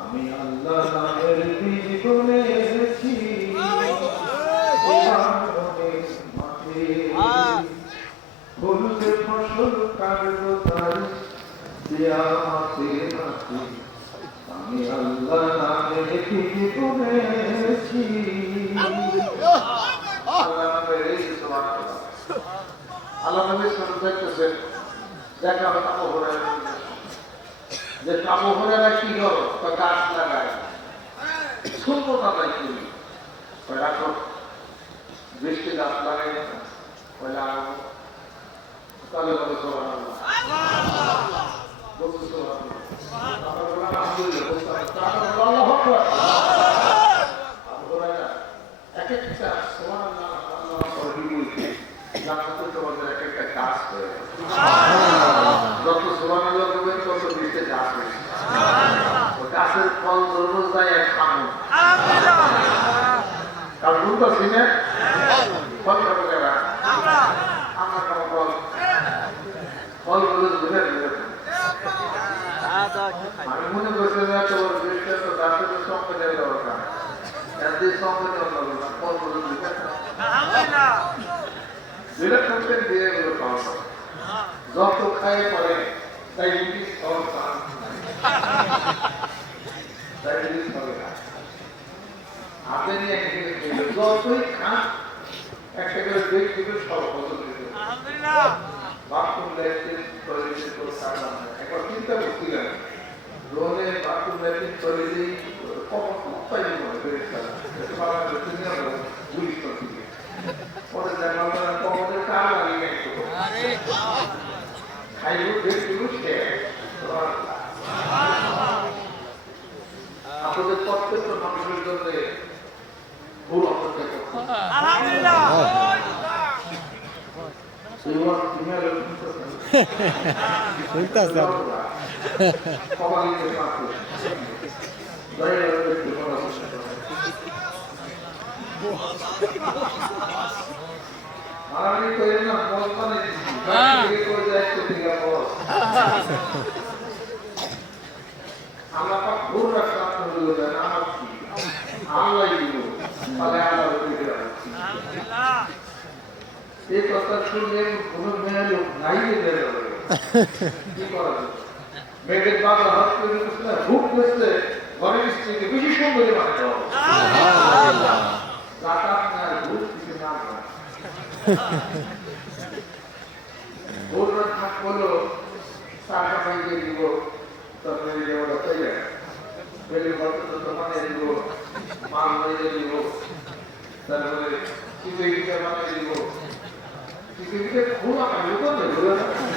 আমি আল্লাহ নামের জীবনের মাঠে হলুদে ফসল কাটবো আমি আল্লাহ নামের বীজ বুনেছি আল্লাহ নবী সাল্লাল্লাহু দেখা হুরায়রা যে আবু হুরায়রা কি করো তো গাছ লাগায় শুনব না কি ওই রাখো বৃষ্টি গাছ লাগাই না লাগাবো তাহলে বলতে সুবহানাল্লাহ আমরা বললাম আলহামদুলিল্লাহ বলতে হবে। তারপর বললাম আল্লাহু আকবার আবু হুরায়রা এক একটা সুবহানাল্লাহ আল্লাহ করে বলতে জান্নাতে তোমাদের এক একটা কাজ করে যত সুবহানাল্লাহ বলবেন তত বৃষ্টি গাছ হবে ও গাছের ফল ধরবো যায় এক খামো কারণ বুঝতেছি না ফল খাব কারা আমরা খাব ফল ফলগুলো ধরে আমি মনে করছি বৃষ্টি তো গাছের সঙ্গে ফল যত খায় পরে খান একটা দেখবেন, যতই খান একটা করে ব্রেক দিবে সব হজম দিবে বাথরুম ল্যাট্রিন টয়লেটের চিন্তা করছিলেন রোলে বাথরুম ল্যাট্রিন টয়লেটেই কখন উপায় মনে বেড়ে খেলা এটা বাংলাদেশ তিনি পুলিশ থেকে পরে জানলাম না কমনের কার লাগিয়ে একটু খাইব দেখব সে আপনাদের প্রত্যেকটা মানুষের জন্য ভুল অপেক্ষা করছে Señor, primero, শুনতেছে কমালিতে পাঠে দয়া করে একটু করার চেষ্টা করুন। মারামারি করেন না, বস মানে দিচ্ছি। বাড়ি থেকে করে যায়, একটু থেকে বস। আমরা পাক ভুল রাখতে আপনার বলে দেন, আমার কি? আল্লাহই দিব। তাহলে আল্লাহ বলে দেন। এই কথা শুনলে কোনো মেয়ে লোক করা যাবে মেয়েদের বাবা ভুক করছে ঘরের স্ত্রীকে বেশি কিছু পাইয়ে দিব তারপরে দেওয়া তাই বেলে ঘরটা তো মাল হয়ে দিব তারপরে কিছু ইটা বানিয়ে দিব কিছু ইটা খোলা পানি করবে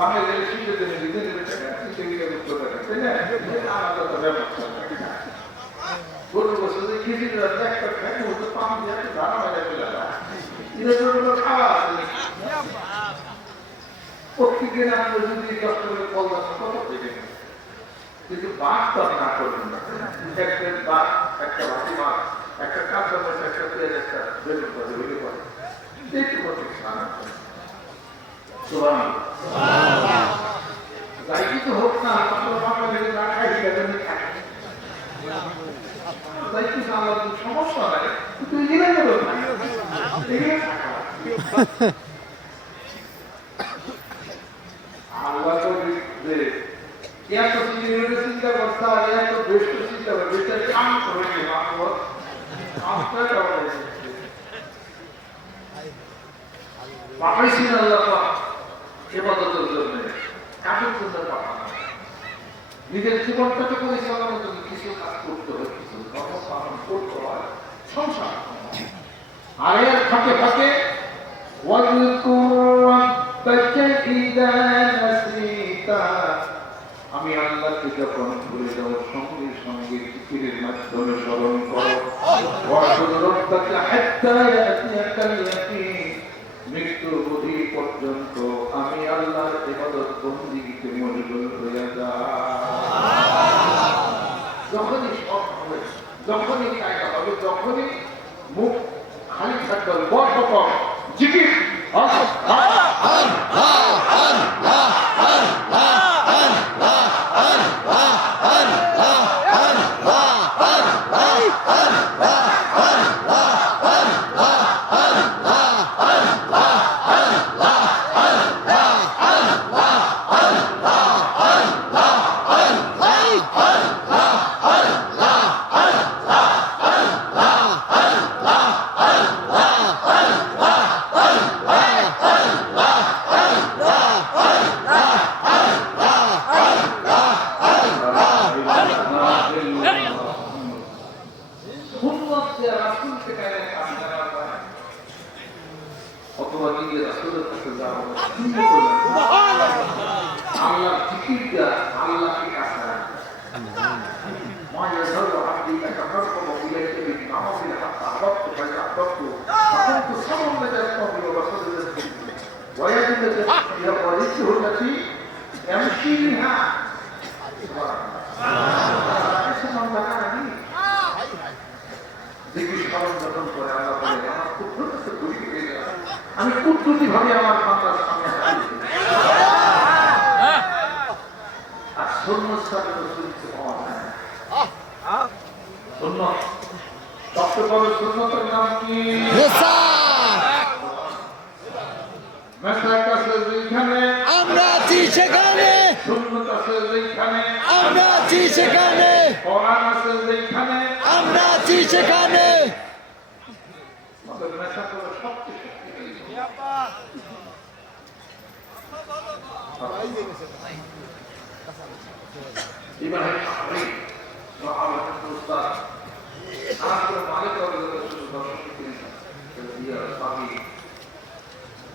বাংলাদেশের শিশুদের নিজেদের টাকা সিসিটিভিটা করতে পারে তাই না আলাদা একটা ব্যাপার গরু বসে যে কিছু একটা খাই ওটা পাম দিয়ে একটা দানা বাইরে চলে এটা জন্য খাওয়া আছে নাকি? প্রত্যেকদিন আমরা যদি কষ্ট করে ফল গাছ কত পেয়ে কিন্তু বাঘ তো না করবেন না একটা বাঘ একটা ভাতি মাছ একটা কাঁচা মাছ একটা পেঁয়াজ একটা বেলুন করে বেলুন করে করতে স্নান করে যাই কিছু হোক না তাই কিছু আমার সমস্যা নাই তুই দিলে যাবে আল্লাহ তো যে এত চিন্তা করতে এত বেষ্ট চিন্তা করবে এটা কাম করে আল্লাহ ইবাদতের জন্য কাজের জন্য পাঠানো নিজের জীবনটাকে পরিচালনার জন্য কিছু কাজ করতে হয় কিছু ধর্ম পালন করতে হয় সংসার আর এর আমি আল্লাহকে যখন ভুলে যাও সঙ্গে সঙ্গে পৃথিবীর মাধ্যমে স্মরণ করো ওয়াসুর রব্বাকা হাত্তা ইয়াতিয়াকাল ইয়াকিন মৃত্যু বুদ্ধি পর্যন্ত আমি আল্লাহর এবাদত বন্দিগিতে মশগুল হইয়া যা যখনই সব হবে, যখনই কায়দা হবে, যখনই মুখ খালি থাকবে বর্ষ কম, জিকির সুন্নতকে রাসূল থেকে কাজ করা হয় অথবা নিজে রাসূলের কাছে যাওয়া হয় চিন্তা করলেন আল্লাহ জিকিরটা আল্লাহকে কাছে রাখে ما يزال عبدي يتقرب اليك بالنوافل حتى احببت فاحببت فكنت صبرا لدى القوم وبصر الذكر ويجد ورثه التي يمشي بها আমি কুদ্রুতি ভাবে আমার মাতার সামনে হাজির আর সন্ন্যত তো চরিত্র পাওয়া যায় না। সুন্নত সবচেয়ে বড় সুন্নতের নাম কি? মেসাক আছে যেখানে আমরা আছি সেখানে। সুন্নত আছে যেখানে আমরা আছি সেখানে। কোরআন আছে যেখানে আমরা আছি সেখানে আমাদের মেসাক হলো সবচেয়ে শক্তিশালী ইব্রাহিম আলী মহাভারত উস্তাদ আজকে মালিক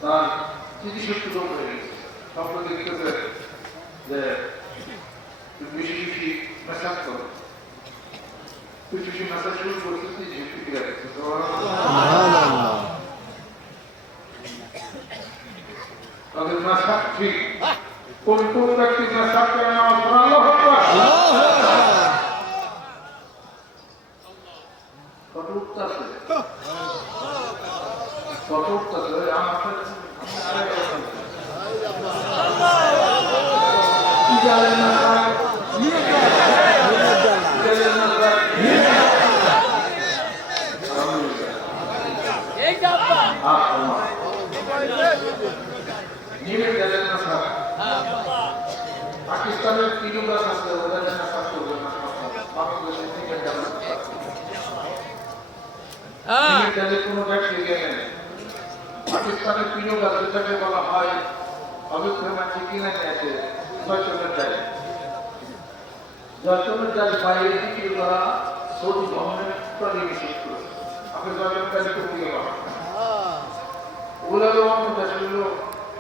তার স্মৃতিশক্তি লোক হয়ে গেছে স্বপ্ন দেখতেছে যে বেশি বেশি মেসাজ করো তুই বেশি মেসাজ শুরু করছিস গেছে তাদের মেসাজ ঠিক কোন কোন ব্যক্তি মেসাজ করে নেওয়া আল্লাহ কত উঠতেছে কত উঠতেছে আমার কি জানেন না কি জানেন না পাকিস্তানের ওদের নাকা করবে না বাংলাদেশের থেকে যাবে ইংরেজিতে কোনো ব্যক্তি গেলেন পাকিস্তানের প্রিয় গাছ যেটাকে বলা হয় অভিজ্ঞ মাঝে কিনে নিয়েছে জয়চন্দ্রের ডাল জয়চন্দ্রের ডাল বাইরে থেকে তারা সৌদি বিশেষ করে। আপনি ডাল খুব প্রিয় ওগুলো দেশগুলো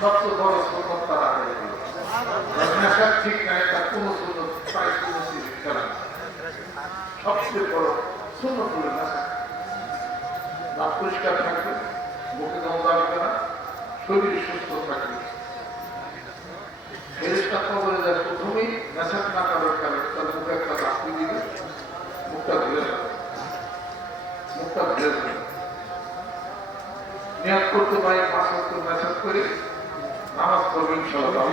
সবচেয়ে বড় সুন্দর তারা গেল মেসাজ ঠিক নাই, তার কোনো সুন্দর প্রায় কোনো সিরিজ খেলা সবচেয়ে বড় সুন্দর করে পরিষ্কার থাকবে, মুখে দম লাগবে না, শরীর সুস্থ থাকবে। ফেরেস্তা খবরে যায়, প্রথমেই মেসাজ না করার কারণে তার মুখে একটা রাস্তি দিবে, মুখটা ধুয়ে যাবে মুখটা ধুয়ে যাবে নিয়াদ করতে পারি পাঁচ বছর মেসাজ করে নামাজ পড়বেন ইনশাআল্লাহ।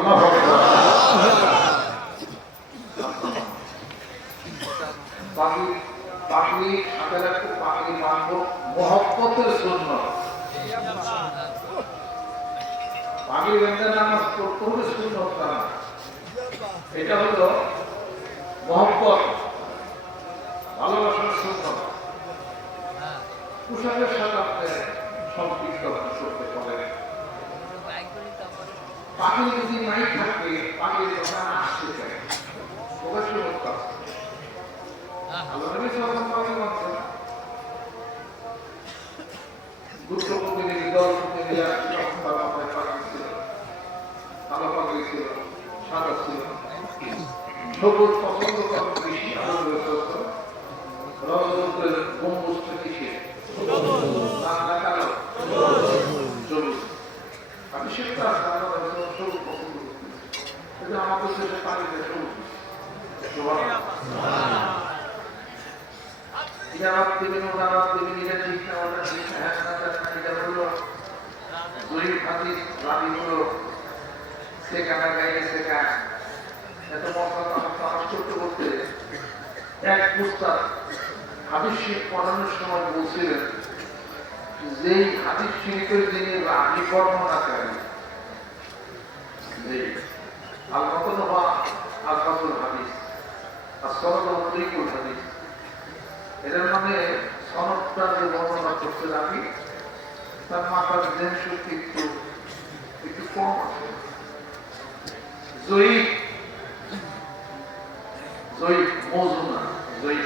মহব্বতের জন্য। শূন্য এটা হলো মহব্বত। ভালোবাসার সুন্দর পোশাকের সাথে সম্পৃক্ত পাখির যদি নাই থাকবে পাখির কথা আসতে চাই অবশ্যই কালো সাদা ছিল। সবুজ পছন্দ করেন বেশি আনন্দ করত রজতের গম্বুজটা কিসে বাংলা কালো সবুজ আমি সেটা আমরা সবুজ পছন্দ করতে কিন্তু আমাদের দেশে পানিতে সবুজ ইজারাত দিবেন ওনারাত দিবেন এটা ঠিক না ওটা ঠিক না হ্যাঁ না তা না এটা হলো দুই হাদিস রাবি হলো সে কানা গায়ে সে কান এত মশলা তামাশ করতে এক পুস্তাক হাদিস শরীফ পড়ানোর সময় বলছিলেন যেই হাদিস শরীফের যিনি রাবি বর্ণনা করেন আল মতন হওয়া আল ফাতুল হাদিস আর সরল তরিকুল হাদিস এটার মানে সনদটা যে বর্ণনা করতে রাখি, তার মাথার জেন শক্তি একটু একটু কম আছে জয়ী জয়ী মৌজুনা জয়ী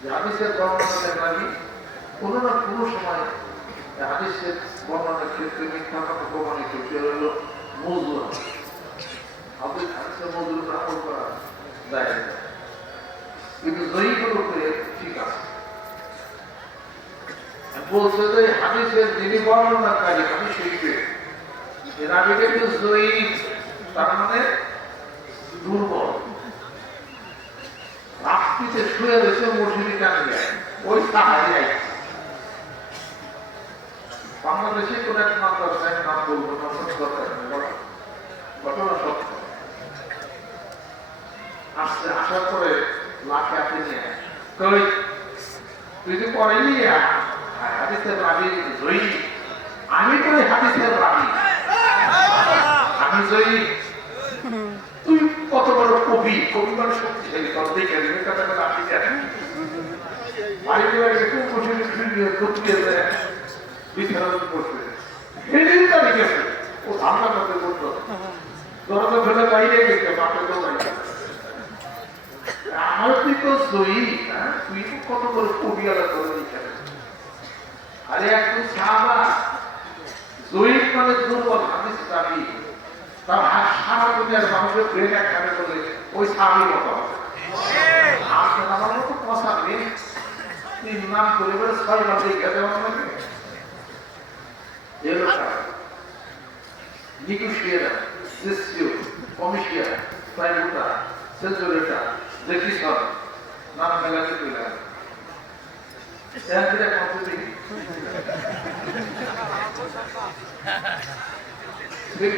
যে হাদিসের বর্ণনা দেখলামি কোনো না কোনো সময় হাদিসের বর্ণনার ক্ষেত্রে মিথ্যা কথা প্রমাণিত কেউ হলো হাদিস হাদিসের মৌজুর আমল করা যায় না কিন্তু জয়ীগুলো উপরে ঠিক আছে বলছে যে হাদিসের যিনি বর্ণনাকারী, হাদিস শরীফে যে রাবিটা কিন্তু জয়ী তার মানে দুর্বল। রাত্রিতে শুয়ে রয়েছে ওই বাংলাদেশে কোন এক নাম বলব ঘটনা সত্য। আসার পরে লাখে আপনি নিয়ে। কই? তুই তো পড়াইলি হাদিসের রাবি জয়ী। আমি তো ওই হাদিসের রাবি আমি জয়ী। তুই কত বড় কবি? কবি মানে শক্তিশালী। তোর দেখে কথা কথা আপনি জানেন করতো দরজা ফেলে আমার তুই তো জয়ী হ্যাঁ? তুই তো কত বড় কবি আলা করে লিখেছে আরে একটু সাহাবা। জয়ী মানে দুর্বল, হাদিস দাবি তার সারা দুনিয়ার মানুষের ব্রেন একখানে করলে ওই স্বামী মতো। আমার মতো কথা নেই তিন নাম করে বলে ছয় মাসে গেছে আমার নাকি। নিকুশিয়েরা সিসিও তুলে এখানে Six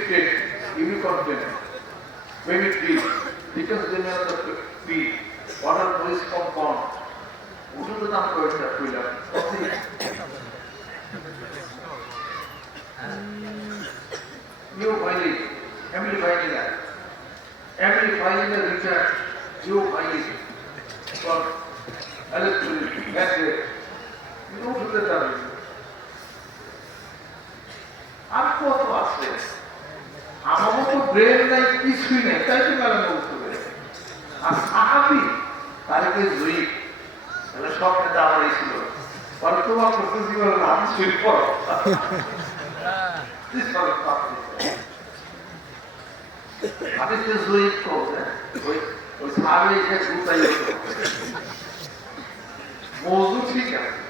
states, unicorn planet. Maybe trees. Because they may not be. What are those compound? What is the name of that pillar? You filing. Emily filing that. Emily filing the research. You filing. For electricity. That's it. উঠতে যাবে আর কত আছে? আমার মতো brain নাই, কিছুই নেই। তাই তো কারণ বলতে আর সাহাবি তারিখে জয়ী তাহলে সব নেতা আমারই ছিল। পরে তোমার করতে জীবন আমি শুরু করো হাদিসে জয়ী করবে ওই ওই সাহাবি যে মৌজু ঠিক আছে।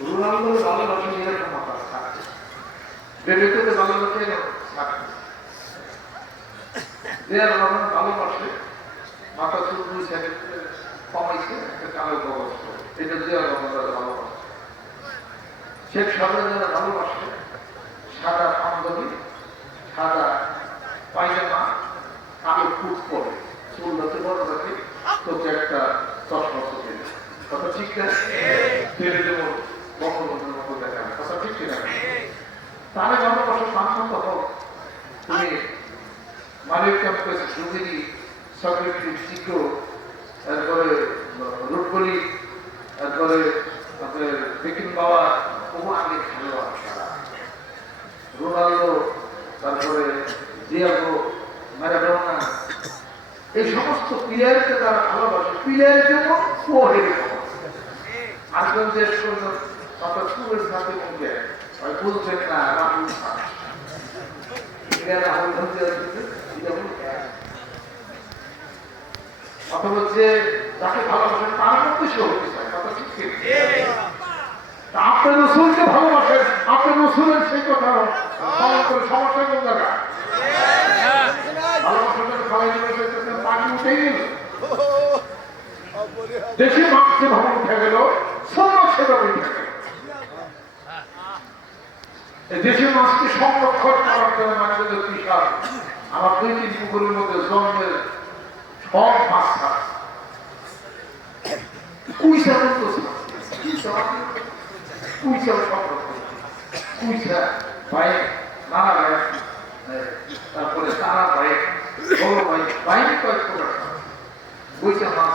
রোনাল্ডোর ভালোবাসা নিয়ে এরকম মাথা থাকে ভেবে থেকে ভালোবাসা মাথা সাইডে কমাইছে একটা কালো এটা জিয়া রহমান শেখ সাদা পাঞ্জাবি সাদা পায়জামা কালো ফুট পরে চুল বড় রাখে তোকে একটা চশমা কথা ঠিক না? ফেলে দেবো বঙ্গবন্ধুর মতো দেখা কথা ঠিক কিনা? তাহলে ভালোবাসা শান্ত হোক তুমি মালিক ক্যাম্পাস সুগিরি সেক্রেটারি সিকো তারপরে রুটবলি তারপরে আপনার বিপিন বাবা ও আগে খেলোয়াড় সারা রোনাল্ডো তারপরে ডিয়াগো ম্যারাডোনা এই সমস্ত প্লেয়ারকে তারা ভালোবাসে। প্লেয়ার যেমন আসবেন দেশ করবেন সাথে মুখে ওই বলছেন না রাহুল খান। রাহুল গান্ধী এক। অথবা মধ্যে আপনি রসুলকে ভালোবাসেন আপনি জায়গা ভালোবাসার জন্য এসেছেন, পানি উঠেই দেশে মাতৃ ভবন উঠে গেল সমাজ সেবা উঠে গেল। দেশের মাছকে সংরক্ষণ করার জন্য মানে হলো কৃষক আমার দুই তিন পুকুরের মধ্যে জন্মের সব মাছ তারপরে তারা ভাই বড় ভাই ভাই কয়েক প্রকার মাছ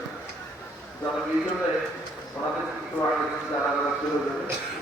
যারা জন্য ওনাদের একটু আগে